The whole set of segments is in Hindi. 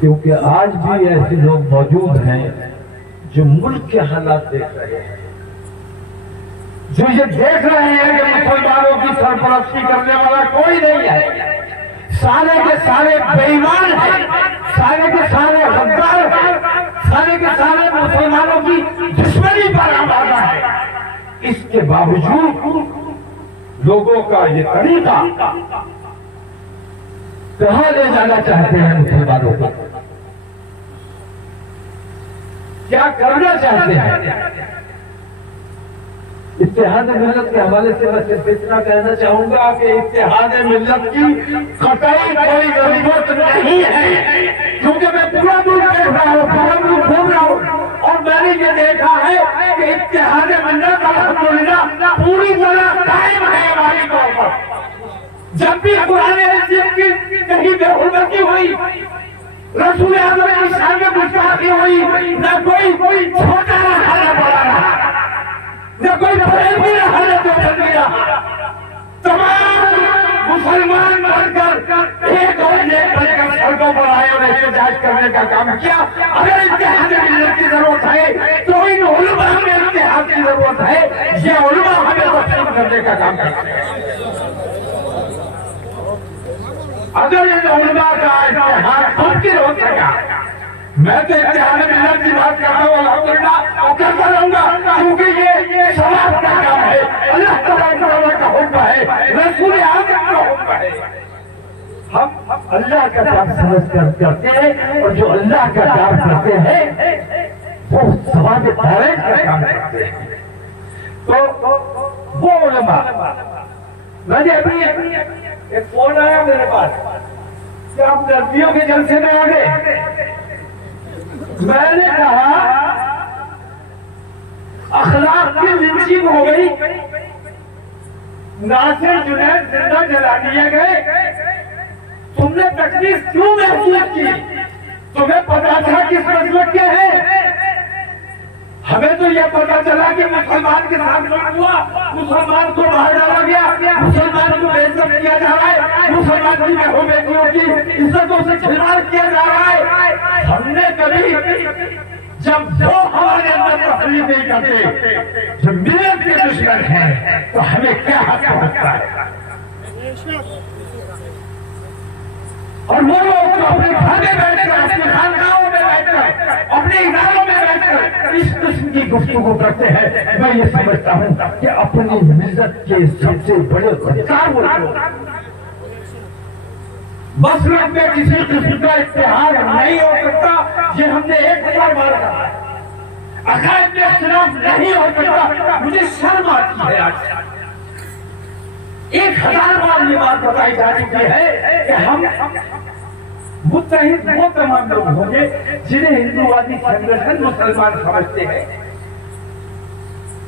क्योंकि आज भी ऐसे लोग मौजूद हैं जो मुल्क के हालात देख रहे हैं, जो ये देख रहे हैं कि मुसलमानों की सरपरस्ती करने वाला कोई नहीं है, सारे के सारे बेईमान हैं, सारे के सारे गद्दार हैं, सारे के सारे मुसलमानों की दुश्मनी पर आवाज़ है। इसके बावजूद लोगों का ये तरीका कहां ले जाना चाहते हैं मुसलमानों को, क्या करना चाहते हैं। इत्तेहाद मिल्लत के हवाले से मैं सिर्फ इतना कहना चाहूंगा कि इत्तेहाद मिल्लत की कतई कोई जरूरत नहीं है, क्योंकि मैं पूरा दूर देख रहा हूँ, पूरा दूर घूम रहा हूँ और मैंने ये देखा है कि इत्तेहाद मिल्लत अल्हम्दुलिल्लाह पूरी तरह कायम है हमारी तौर पर। जब भी कुरान की कहीं बेहुरमती हुई, रसूल आज़म की शान में गुस्ताखी हुई, न कोई छोटा रहा न बड़ा रहा, न कोई फरेबी रहा न जो बन गया, तमाम मुसलमान बनकर एक और एक बनकर सड़कों पर आए और एहतजाज करने का काम किया। अगर इत्तेहाद मिल्लत की जरूरत है तो इन उलमा में इत्तेहाद की जरूरत है, ये उलमा हमें तस्लीम करने का काम करते हैं। अगर इन उलमा का इत्तेहाद मुमकिन हो सका, मैं तो इत्तेहाद मिल्लत की बात करता हूँ अल्हम्दुलिल्लाह और करता रहूंगा, क्योंकि ये समाज का काम है, अल्लाह तबारक का हुक्म है, रसूल आज़म का हुक्म है। हम अल्लाह का काम समझ कर करते हैं और जो अल्लाह का काम करते हैं वो समाज तारीख का काम करते हैं। तो वो उलमा, मैंने अभी एक फोन आया मेरे पास कि आप नदियों के जलसे में आ गए। मैंने कहा अखलाक की लिंचिंग हो गई, नासिर जुनैद जिंदा जला दिए गए, तुमने तकलीफ क्यों महसूस की? तुम्हें पता था किस मसलक के हैं? हमें तो यह पता चला कि मुसलमान के साथ जुल्म हुआ, मुसलमान को बाहर डाला गया, मुसलमान को बेइज्जत किया जा रहा है, मुसलमान की बहू बेटियों की इज्जतों से खिलवाड़ किया जा रहा है। हमने कभी जब वो हमारे अंदर तस्लीम नहीं करते, जब मिल्लत के दुश्मन हैं, तो हमें क्या हक होता है? और वो लोग तो अपने घर में बैठकर, अपने खानगाहों में बैठकर, अपने इदारों में बैठकर इस किस्म की गुफ्तगू करते हैं। मैं ये समझता हूँ कि अपनी मिल्लत के सबसे बड़े गद्दार वो लोग। मसलक में किसी किस्म का इत्तेहाद नहीं हो सकता, ये हमने 1000 बार कहा है। अकायद में इख्तिलाफ नहीं हो सकता, मुझे शर्म आती है आज 1000 बार ये बात बताई जा चुकी है कि हम मुत्तहिद वो तमाम लोग होंगे जिन्हें हिंदूवादी संगठन मुसलमान समझते हैं,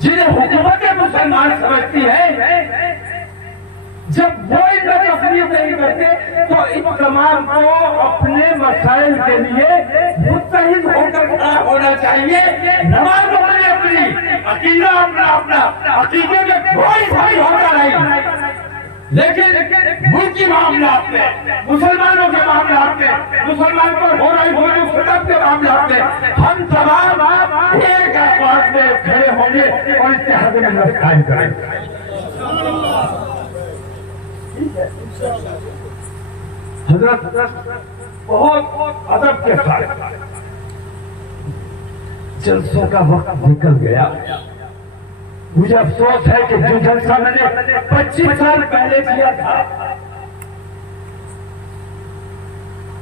जिन्हें हुकूमत मुसलमान समझती है। जब वो इनका तस्लीम नहीं करते तो इन तमाम को अपने मसाइल के लिए मुत्तहिद होकर खड़ा होना चाहिए। नमाज अपनी, अकीदा अपना, अकीदे में कोई भाई होता नहीं, लेकिन मुल्की मामलात में, मुसलमानों के मामलात में, मुसलमान पर हो रही फितन के मामलात में हम तमाम एक आवाज में खड़े होंगे और इत्तेहाद मिल्लत कायम करेंगे। हजरत बहुत अदब के साथ जलसों का वक्त निकल गया। मुझे अफसोस है कि जो जलसा मैंने 25 साल पहले किया था,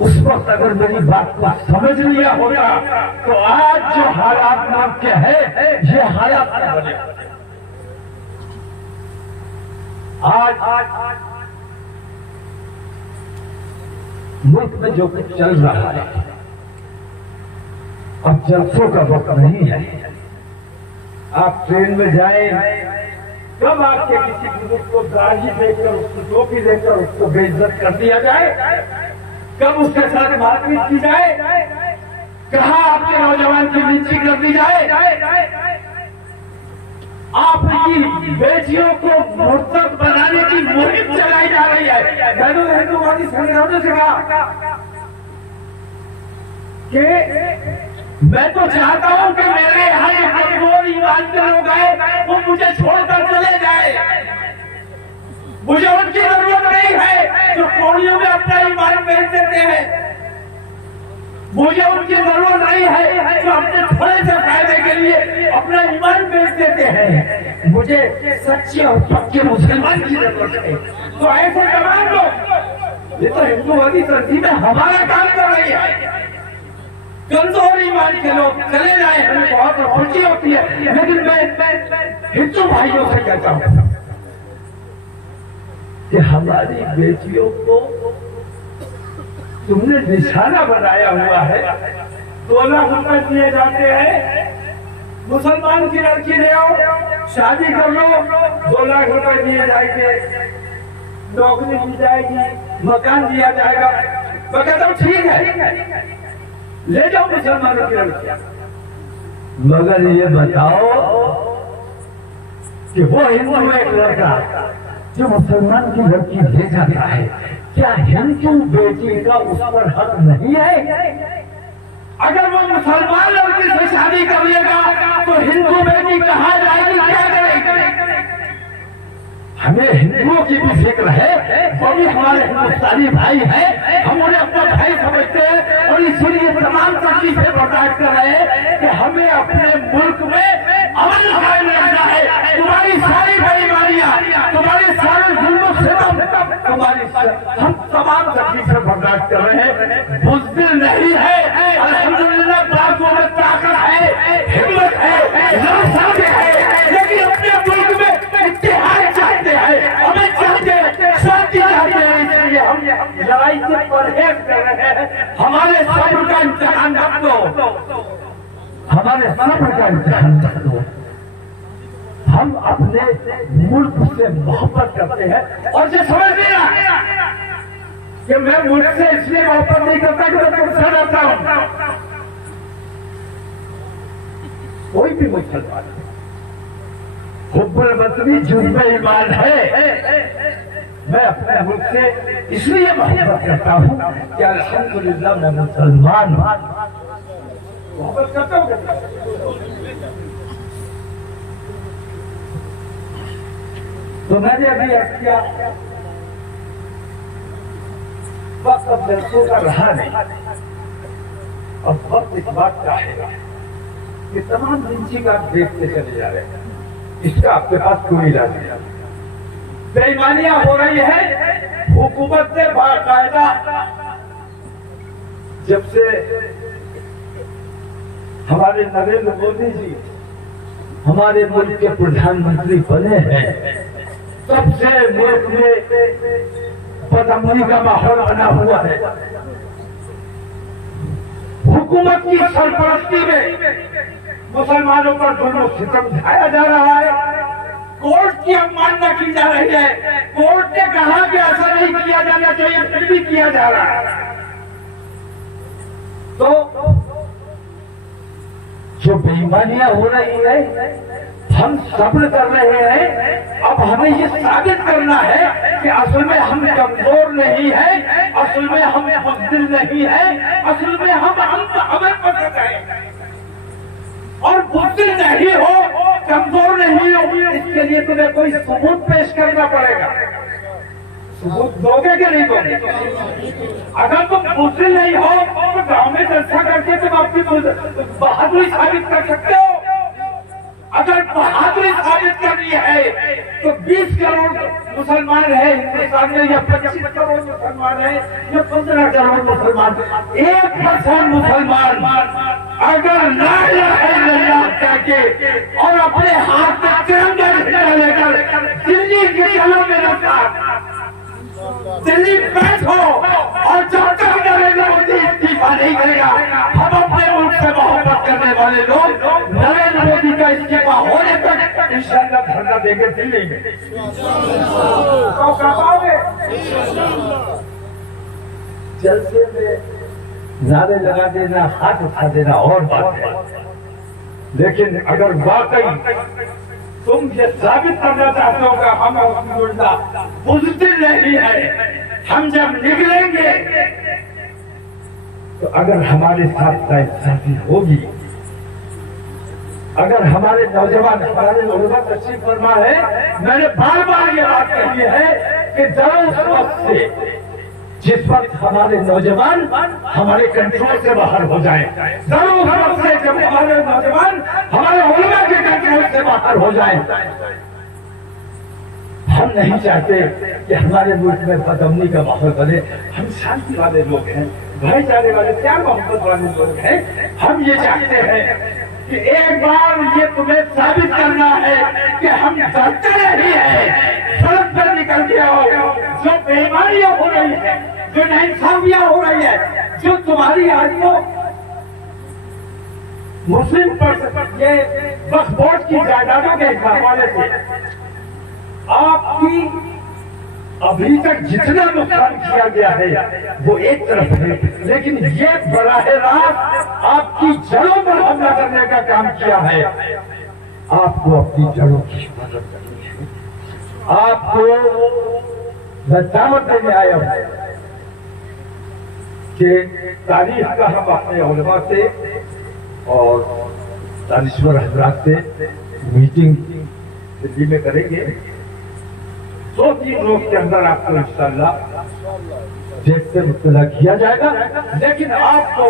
उस वक्त अगर मेरी बात को समझ लिया होता तो आज जो हालात नाम के हैं ये हालात न बने। आज मुल्क में जो कुछ चल रहा है, अब जलसों का वक्त नहीं है। आप ट्रेन में जाए, कब आपके किसी बुजुर्ग को दाढ़ी देकर, उसको टोपी देकर उसको बेइज्जत कर दिया जाए? कब उसके साथ बातचीत की जाए? कहाँ आपके नौजवान की नीची कर दी जाए? आपकी बेटियों को मुर्तद बनाने की मुहिम चलाई जा रही है। मैंने हिंदूवादी संगठनों से कहा कि मैं तो चाहता हूं कि मेरे यहाँ कमजोर ईमान के लोग आए वो मुझे छोड़कर चले जाए। मुझे उनकी जरूरत नहीं है जो कोड़ियों में अपना ईमान बेच देते हैं। मुझे उनकी जरूरत नहीं है जो अपने थोड़े से फायदे के लिए अपना ईमान बेच देते हैं। मुझे सच्चे और पक्के मुसलमान की जरूरत है। तो ऐसे तमाम लोग, ये तो हिंदूवादी धरती में हमारा काम कर रही है। कमजोर ईमान के लोग चले जाए, हमें बहुत खुशी होती है। लेकिन मैं हिंदू भाइयों से कहता हूँ कि हमारी बेटियों को तुमने निशाना बनाया हुआ है। 2 लाख रुपए दिए जाते हैं, मुसलमान की लड़की ले आओ, शादी कर लो, 2 लाख रुपए दिए जाएंगे, नौकरी दी जाएगी, मकान दिया जाएगा। मैं कहता हूँ ठीक है, ले जाओ मुसलमानों की लड़कियां, मगर ये बताओ कि वो हिंदू में एक लड़का जो मुसलमान की लड़की ले जाता है, क्या हिंदू बेटी का उस पर हक नहीं है? अगर वो मुसलमान लड़की से शादी कर लेगा तो हिंदू बेटी कहाँ जाएगी, क्या करेगी? हमें हिंदुओं की भी फिक्र है, वो भी हमारे हिंदुस्तानी भाई हैं, हम उन्हें अपना भाई समझते हैं और इसीलिए तमाम तकलीफें बर्दाश्त कर रहे हैं कि हमें अपने मुल्क में अमन कायम रखना है। तुम्हारी सारी बेईमानियां, तुम्हारे सारे जुल्म सितम, तुम्हारी हम तमाम तकलीफें बर्दाश्त कर रहे हैं। बुज़दिल नहीं है, अल्हम्दुलिल्लाह बातों में ताकत है, हिम्मत है, लड़के है, लेकिन अपने मुल्क में इत्तेहाद चाहते हैं, हमें चाहते हैं, शांति चाहते हैं। इसलिए हम लड़ाई से परहेज कर रहे हैं। हमारे सब्र का इम्तिहान रख दो, हमारे सब्र का इम्तिहान रख दो। हम अपने मुल्क से मोहब्बत करते हैं और जो समझ लिया कि मैं मुल्क से इसलिए मोहब्बत नहीं करता कि मैं तुमसे डरता हूं। कोई भी मुसलमान हुब्बुल वतनी जुज़्व ईमान है। मैं अपने मुल्क से इसलिए मोहब्बत करता हूँ कि अल्हम्दुलिल्लाह मैं मुसलमान मोहब्बत करता हूँ। तो मैंने अभी अर्ज किया वक्त अब लड़कों का रहा नहीं, अब वक्त इस बात का है कि तमाम जिंदगी का आप देखते चले जा रहे हैं, इसका आपके पास कोई इलाज नहीं। बेईमानियां हो रही है, हुकूमत ने बाकायदा जब से हमारे नरेंद्र मोदी जी हमारे मुल्क के प्रधानमंत्री बने हैं, तब से मुल्क में बदअमनी का माहौल बना हुआ है। हुकूमत की सरपरस्ती में मुसलमानों पर जुल्म सितम ढाया जा रहा है। कोर्ट की अवमानना की जा रही है। कोर्ट ने कहा कि ऐसा नहीं किया जाना चाहिए, फिर भी किया जा रहा है। तो जो बेईमानियां हो रही है, हम सब्र कर रहे हैं। अब हमें ये साबित करना है कि असल में हम कमजोर नहीं है, असल में हम बुज़दिल नहीं है, असल में हम अमल पसंद हैं। और बुज़दिल नहीं हो, कमजोर नहीं हो, इसके लिए तुम्हें कोई सबूत पेश करना पड़ेगा। सबूत दोगे कि नहीं दोगे? अगर तुम बुज़दिल नहीं हो तो गांव में चर्चा करके तुम अपनी बहादुरी साबित कर सकते हो। अगर बहादुरी साबित करनी है तो 20 करोड़ मुसलमान है हिंदुस्तान में, या 25 करोड़ मुसलमान है, या 15 करोड़ मुसलमान, 1% मुसलमान अगर ला इलाहा इल्लल्लाह कहके और अपने हाथ में तिरंगा झंडा लेकर दिल्ली के गलों में रखा, दिल्ली बैठो और जब तक नरेंद्र मोदी इस्तीफा नहीं करेगा, हम अपने मुल्क से मोहब्बत करने वाले लोग नरेंद्र मोदी का इस्तीफा होने तक इंशाअल्लाह धरना देंगे दिल्ली में। तो पाओगे जलसे में नारे लगा देना, हाथ उठा देना और बात है, लेकिन अगर वाकई तुम ये साबित करना चाहते हो कि हम बुज़दिल नहीं है, हम जब निकलेंगे तो अगर हमारे साथ नाइंसाफी होगी, अगर हमारे नौजवान, हमारे उलमा तशरीफ फरमा है, मैंने बार बार ये बात कही है कि जरा उस वक्त से जिस वक्त हमारे नौजवान हमारे कंट्रोल से बाहर हो जाए, जरा उस वक्त से जब हमारे नौजवान हमारे उलमा के कंट्रोल से बाहर हो जाए। हम नहीं चाहते कि हमारे मुल्क में बदअमनी का माहौल बने। हम शांति वाले लोग हैं, भाईचारे वाले, प्यार मोहब्बत वाले लोग हैं। हम ये चाहते हैं कि एक बार ये तुम्हें साबित करना है कि हम डरते नहीं है। सड़क पर निकल के आओ, जो बेईमानियां हो रही है, जो नाइंसाफियां हो रही है, जो तुम्हारी आज को मुस्लिम पर ये वक्फ बोर्ड की जायदादों के हवाले से आपकी अभी तक जितना नुकसान किया गया है वो एक तरफ है, लेकिन ये बराह रास्त आपकी जड़ों पर हमला करने का काम किया है। आपको अपनी जड़ों की हिफाजत करनी है। आपको मैं दावत देने आया हूं कि तारीख का हम अपने उलमा से और दानिश्वर हजरात से मीटिंग दिल्ली में करेंगे। 2-3 रोज के अंदर आपको इंशाअल्लाह जेल से मुतला किया जाएगा। लेकिन आपको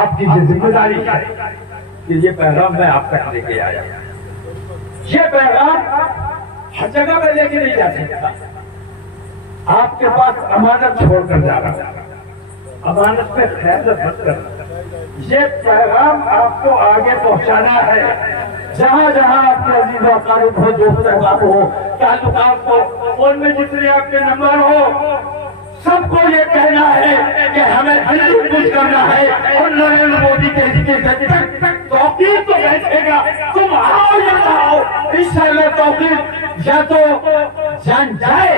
आपकी जो जिम्मेदारी है कि ये पैगाम मैं आप तक लेके आया। ये पैगाम हर जगह पे लेके नहीं जा सकता। आपके पास अमानत छोड़कर जा रहा है, अमानत पे खयानत मत करना। ये पैगाम आपको आगे पहुंचाना है। जहां जहां आपके अजीज और कारुब हो, दोस्त अहबाब हो, ताल्लुकात हो, फोन में जितने आपके नंबर हो, सबको ये कहना है कि हमें दिल्ली कुछ करना है और नरेंद्र मोदी के तौकीर तो बैठेगा। तुम आओ या ना आओ, इंशाअल्लाह तौकीर या तो जान जाए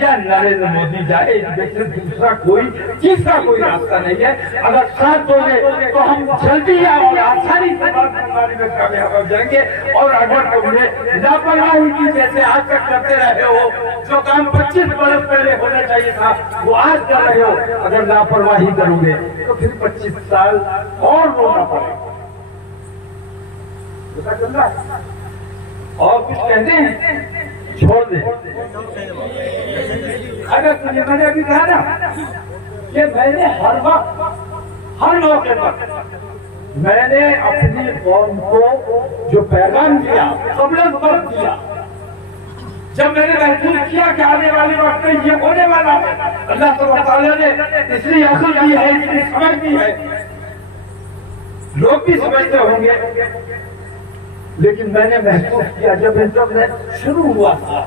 या नरेंद्र मोदी जाए। जैसे दूसरा कोई तीसरा कोई रास्ता नहीं है। अगर साथ दोगे तो हम जल्दी और आसानी से बात करने में कामयाब हो जाएंगे। और अगर तुमने लापरवाही की, जैसे आज तक करते रहे हो, जो काम 25 बरस पहले होना चाहिए था वो आज कर रहे हो, अगर लापरवाही करोगे तो फिर 25 साल और रोना पड़ेगा। और कुछ कहते हैं छोड़ दे। अगर तुझे मैंने अभी कहा ना कि मैंने हर वक्त हर मौके पर मैंने अपनी कौम को जो पैगाम दिया कबल पर दिया। जब मैंने महसूस किया कि आने वाले वक्त में ये होने वाला है, अल्लाह सुब्हानहू व तआला ने इसलिए असल की है, इसलिए समझ दी है, लोग भी समझते होंगे। लेकिन मैंने महसूस किया जब इंटरनेट शुरू हुआ था,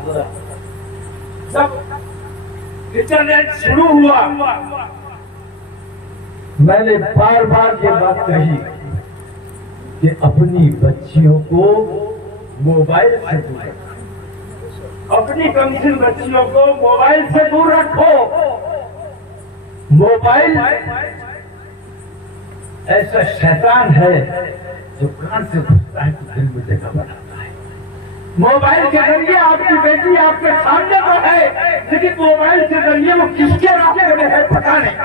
जब इंटरनेट शुरू हुआ, मैंने बार बार ये बात कही कि अपनी बच्चियों को मोबाइल से दूर रखो, अपनी कमसिन बच्चियों को मोबाइल से दूर रखो। मोबाइल ऐसा शैतान है जो कान से घुसता है तो दिल में जगह बनाता है। मोबाइल के जरिए आपकी बेटी आपके सामने तो है, लेकिन मोबाइल के जरिए वो किसके रास्ते में है पता नहीं।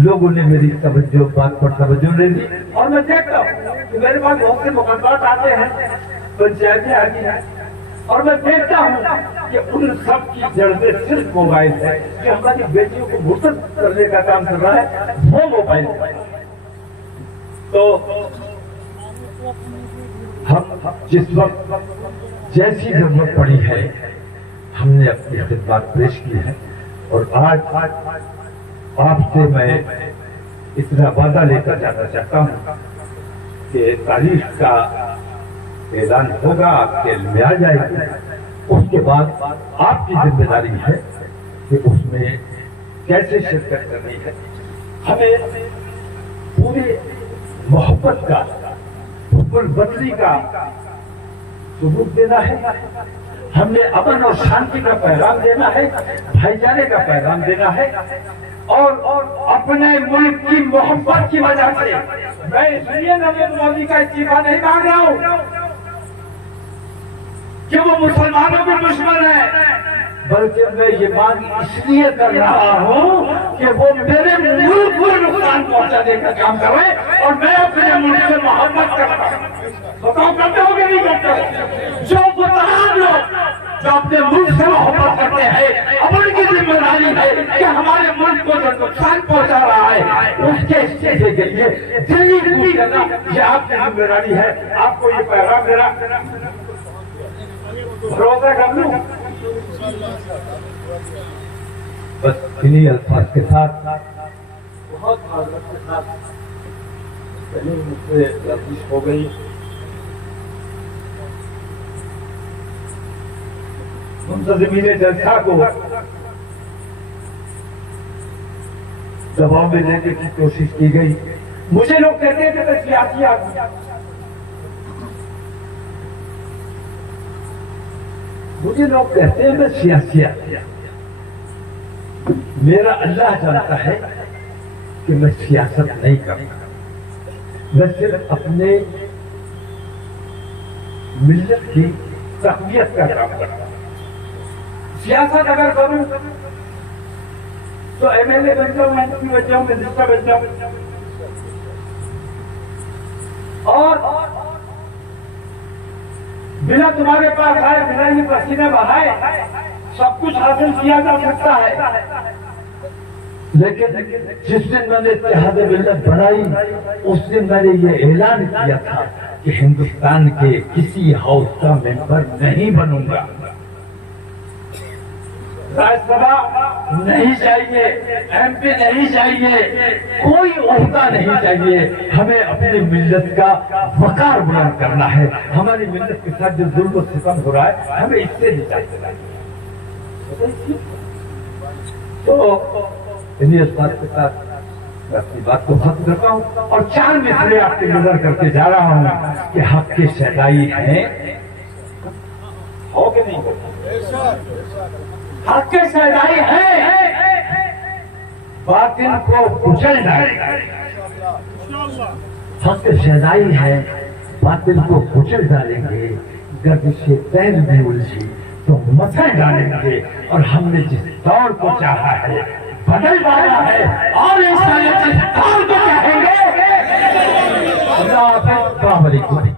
लोगों ने मेरी तवज्जो बात पर तवज्जो नहीं दी और मैं देखता हूँ कि मेरे पास बहुत से मुकदमात आते हैं, पंचायतें आती हैं और मैं देखता हूँ कि उन सब की जड़ में सिर्फ मोबाइल है। जो हमारी बेटियों को मुर्तद करने का काम कर रहा है वो मोबाइल है। तो हम जिस वक्त जैसी जरूरत पड़ी है हमने अपनी खिदमत पेश की है। और आज आपसे मैं इतना वादा लेकर जाना चाहता हूँ कि तारीख का ऐलान होगा, आपके इल्म में आ जाएगी। उसके बाद आपकी जिम्मेदारी है कि उसमें कैसे शिरकत करनी है। हमें पूरे मोहब्बत का, हुब्बुल बदली का सबूत देना है। हमने अमन और शांति का पैगाम देना है, भाईचारे का पैगाम देना है। और अपने मुल्क की मोहब्बत की वजह से मैं इसलिए नरेंद्र मोदी का इस्तीफा नहीं मांग रहा हूं कि वो मुसलमानों के दुश्मन है, बल्कि मैं ये मांग इसलिए कर रहा हूँ कि वो मेरे मुल्क को नुकसान पहुंचाने का काम कर रहे हैं और मैं अपने मुल्क से मोहब्बत करता हूँ। बताओ करते हो कि नहीं करते? जो गुलाम लोग जो अपने मुल्क से मोहब्बत करते हैं, अब उनकी जिम्मेदारी है कि हमारे मुल्क को जो नुकसान पहुंचा रहा है उसके हिस्से के लिए दिल्ली पूरी करना ये आपकी जिम्मेदारी है। आपको ये पैगाम मेरा भरोसा कर लूं। बस इन्हीं अल्फाज के साथ बहुत माजरत के साथ कहीं मुझसे गर्दिश हो गई। मुंतज़िमीन जलसा को दबाव में लेने की कोशिश की गई। मुझे लोग कहते हैं कि मैं सियासी आदमी, मुझे लोग कहते हैं मैं सियासी आदमी। मेरा अल्लाह जानता है कि मैं सियासत नहीं करता। मैं सिर्फ अपने मिल्लत की तक़वियत का काम करता हूं। सियासत अगर करूं तो एमएलए बन जाऊं, एमपी बन जाऊं, मिनिस्टर बन जाऊं और बिना तुम्हारे पास आए, बिना ये पसीने बहाए सब कुछ हासिल किया जा सकता है। लेकिन जिस दिन मैंने इत्तेहाद मिल्लत बनाई उस दिन मैंने ये ऐलान किया था कि हिंदुस्तान के किसी हाउस का मेंबर नहीं बनूंगा। राज्यसभा नहीं चाहिए, एमपी नहीं चाहिए, कोई ओहदा नहीं चाहिए। हमें अपनी मिल्लत का वकार बुलंद करना है। हमारी मिल्लत के साथ जो जुल्म और सितम हो रहा है हमें इससे निजात दिलानी है। तो इन्हीं बात के साथ अपनी बात को खत्म करता हूँ और 4 मिसरे आपके नजर करके जा रहा हूँ कि हक के शहदाई है हो कि नहीं? हक के शहदाई है, बातिल को कुचल डालेगा। हक के शहदाई है, बातिल को कुचल डालेंगे। गर्दिशे तैर में उलझी तो मसल डालेंगे। और हमने जिस दौर को चाहा है बदल डाला है और इस दौर को चाहेंगे। अल्लाह हाफ़िज़।